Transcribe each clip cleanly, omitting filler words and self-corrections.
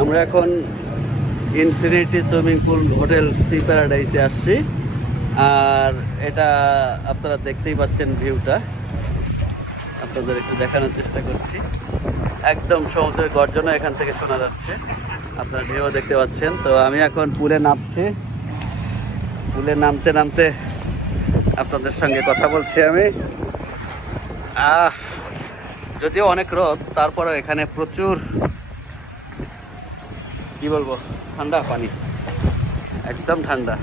আমরা এখন infinity swimming pool hotel sea প্যারাডাইসে আসছি। আর এটা আপনারা দেখতেই পাচ্ছেন, ভিউটা আপনাদের একটু দেখানোর চেষ্টা করছি। একদম সমুদ্রের গর্জনা এখান থেকে শোনা যাচ্ছে, আপনারা ভিউ দেখতে পাচ্ছেন। তো আমি এখন পুলে নামছি, পুলে নামতে নামতে আপনাদের সঙ্গে কথা বলছি আমি। যদিও অনেক রোদ, তারপরেও এখানে প্রচুর কি বলবো ঠান্ডা পানি, একদম ঠান্ডা।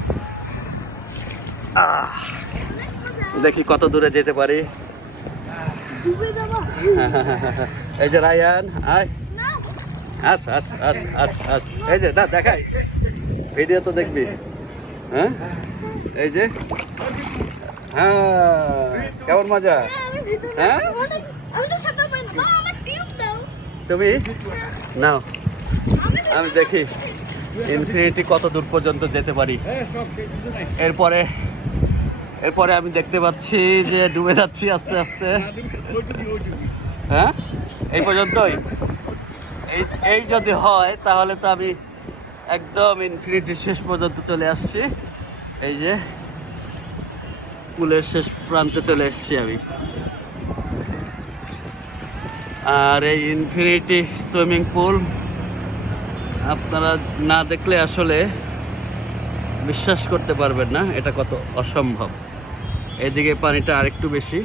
দেখি কত দূরে যেতে পারি। এই যে রায়ান, আয় আস আস আস আস আস। এই যে না দেখাই, ভিডিও তো দেখবি। হ্যাঁ এই যে, হ্যাঁ কেমন মজা? হ্যাঁ তুমি নাও, আমি দেখি ইনফিনিটি কত দূর পর্যন্ত যেতে পারি। এরপরে আমি দেখতে পাচ্ছি যে ডুবে যাচ্ছি আস্তে আস্তে। হ্যাঁ এই পর্যন্তই। এই যদি হয় তাহলে তো আমি একদম ইনফিনিটির শেষ পর্যন্ত চলে আসছি। এই যে পুলের শেষ প্রান্তে চলে এসেছি আমি। আর এই ইনফিনিটি সুইমিং পুল আপনারা না দেখলে আসলে বিশ্বাস করতে পারবেন না এটা কত অসম্ভব। এদিকে পানিটা আরেকটু বেশি।